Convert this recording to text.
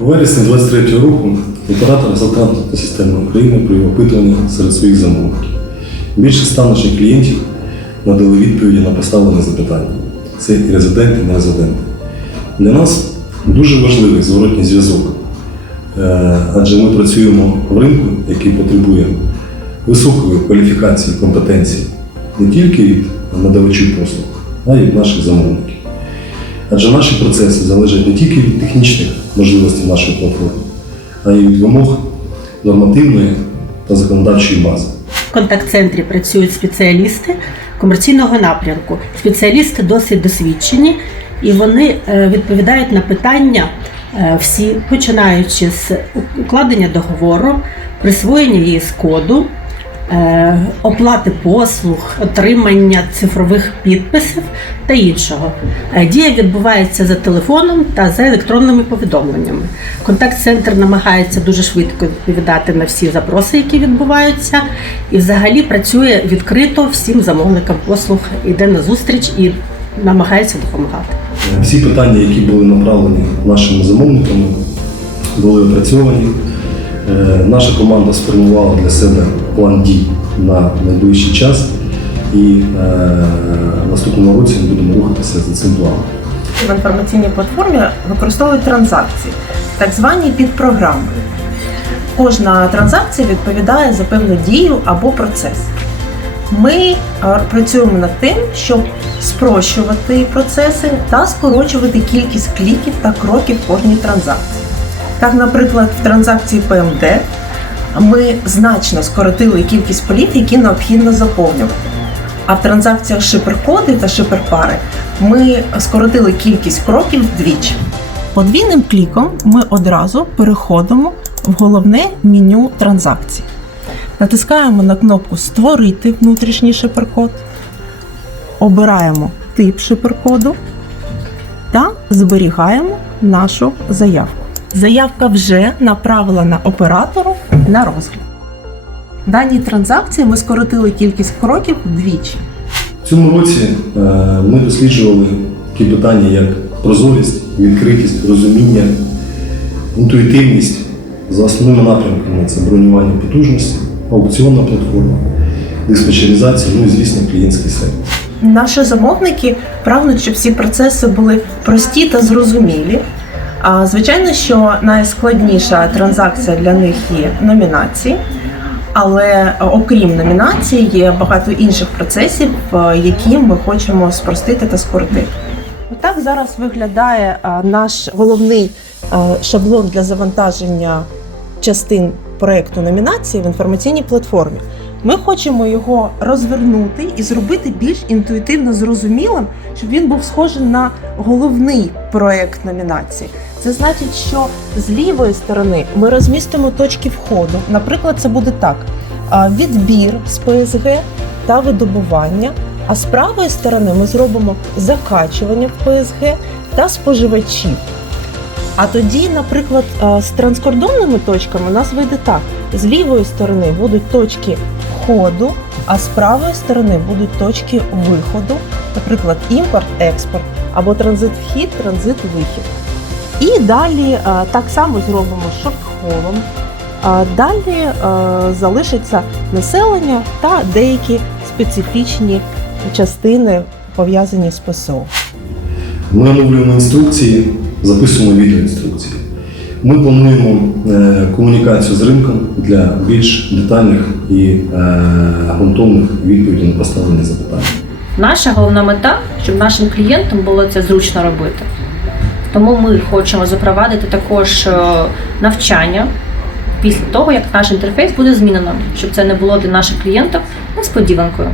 У вересні 23 року оператор газотранспортної системи України провів опитування серед своїх замовників. Більше ста наших клієнтів надали відповіді на поставлені запитання. Це і резиденти, і нерезиденти. Для нас дуже важливий зворотній зв'язок, Е, адже ми працюємо в ринку, який потребує високої кваліфікації, компетенції не тільки від надавачів послуг, а й від наших замовників. Адже наші процеси залежать не тільки від технічних можливостей нашої платформи, а й від вимог нормативної та законодавчої бази. В контакт-центрі працюють спеціалісти комерційного напрямку. Спеціалісти досить досвідчені і вони е, відповідають на питання е, всі, починаючи з укладення договору, присвоєння її з коду, оплати послуг, отримання цифрових підписів та іншого. Е, Дія відбувається за телефоном та за електронними повідомленнями. Контакт-центр намагається дуже швидко відповідати на всі запроси, які відбуваються, і взагалі працює відкрито всім замовникам послуг, іде на зустріч і намагається допомагати. Е, Всі питання, які були направлені нашими замовниками, були опрацьовані. Е, Наша команда сформувала для себе план дій на найближчий час, і е, наступному році ми будемо рухатися за цим планом. в інформаційній платформі використовують транзакції, так звані підпрограми. Кожна транзакція відповідає за певну дію або процес. Ми е, працюємо над тим, щоб спрощувати процеси та скорочувати кількість кліків та кроків кожній транзакції. Так, наприклад, в транзакції ПМД ми значно скоротили кількість полів, які необхідно заповнювати. А в транзакціях шиперкоди та шиперпари ми скоротили кількість кроків вдвічі. Подвійним кліком ми одразу переходимо в головне меню транзакцій. Натискаємо на кнопку Створити внутрішній шиперкод, обираємо тип шиперкоду та зберігаємо нашу заявку. Заявка вже направлена оператору на розгляд. В даній транзакції ми скоротили кількість кроків вдвічі. В цьому році е, ми досліджували такі питання, як прозорість, відкритість, розуміння, інтуїтивність за основними напрямками це бронювання потужності, аукціонна платформа, диспетчеризація, ну і звісно, клієнтський сервіс. Наші замовники прагнуть, щоб всі процеси були прості та зрозумілі. Звичайно, що найскладніша транзакція для них є номінації, але е, окрім номінації є багато інших процесів, е, які ми хочемо спростити та скоротити. Отак зараз виглядає е, наш головний шаблон для завантаження частин проекту номінації в інформаційній платформі. Ми хочемо його розвернути і зробити більш інтуїтивно зрозумілим, щоб він був схожий на головний проект номінації. Це значить, що з лівої сторони ми розмістимо точки входу. Наприклад, це буде так: відбір з ПСГ та видобування. А з правої сторони ми зробимо закачування в ПСГ та споживачів. А тоді, наприклад, з транскордонними точками у нас вийде так: з лівої сторони будуть точки входу, а з правої сторони будуть точки виходу, наприклад, імпорт, експорт або транзит вхід, транзит вихід. І далі е, так само зробимо з шорт-холом. Далі е, залишиться населення та деякі специфічні частини пов'язані з ПСО. Ми оновлюємо інструкції, записуємо відеоінструкції. Ми плануємо е, комунікацію з ринком для більш детальних і е, ґрунтовних відповідей на поставлені запитання. Наша головна мета, щоб нашим клієнтам було це зручно робити. Тому ми хочемо запровадити також е, навчання після того, як наш інтерфейс буде змінено, щоб це не було для наших клієнтів несподіванкою.